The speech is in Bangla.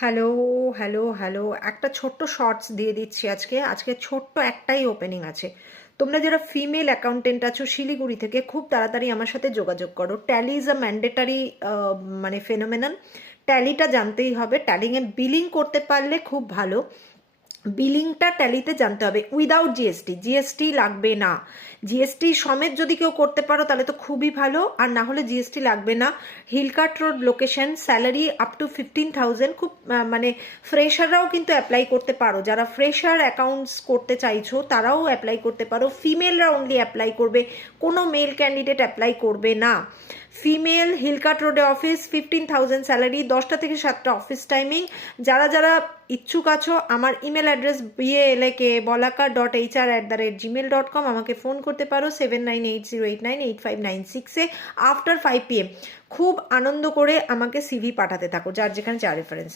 Hello, hello, hello. একটা ছোট্ট শর্টস দিয়ে দিচ্ছি আজকে ছোট্ট একটাই ওপেনিং আছে। তোমরা যারা ফিমেল অ্যাকাউন্টেন্ট আছো শিলিগুড়ি থেকে খুব তাড়াতাড়ি আমার সাথে যোগাযোগ করো। ট্যালি ইজ আ ম্যান্ডেটারি মানে ফেনোমেনন। ট্যালিটা জানতেই হবে। ট্যালিংয়ে বিলিং করতে পারলে খুব ভালো। বিলিংটা ট্যালিতে জানতে হবে উইদাউট জিএসটি। জিএসটি লাগবে না। জিএসটি সমেত যদি কেউ করতে পারো তাহলে তো খুবই ভালো, আর না হলে জিএসটি লাগবে না। Hill Cart road location, salary up to 15,000। খুব মানে ফ্রেশাররাও কিন্তু অ্যাপ্লাই করতে পারো। যারা ফ্রেশার অ্যাকাউন্টস করতে চাইছো তারাও অ্যাপ্লাই করতে পারো। ফিমেলরা অনলি অ্যাপ্লাই করবে, কোনো মেল ক্যান্ডিডেট অ্যাপ্লাই করবে না। ফিমেল, হিলকাট রোডে অফিস, 15,000 স্যালারি, 10টা থেকে 7টা অফিস টাইমিং। যারা যারা ইচ্ছুক আছো আমার ইমেল অ্যাড্রেস balaka.hr@gmail.com, আমাকে ফোন করতে পারো 7980898596-এ আফটার 5 PM। খুব আনন্দ করে আমাকে সিভি পাঠাতে থাকো, যার যেখানে যা রেফারেন্স আছে।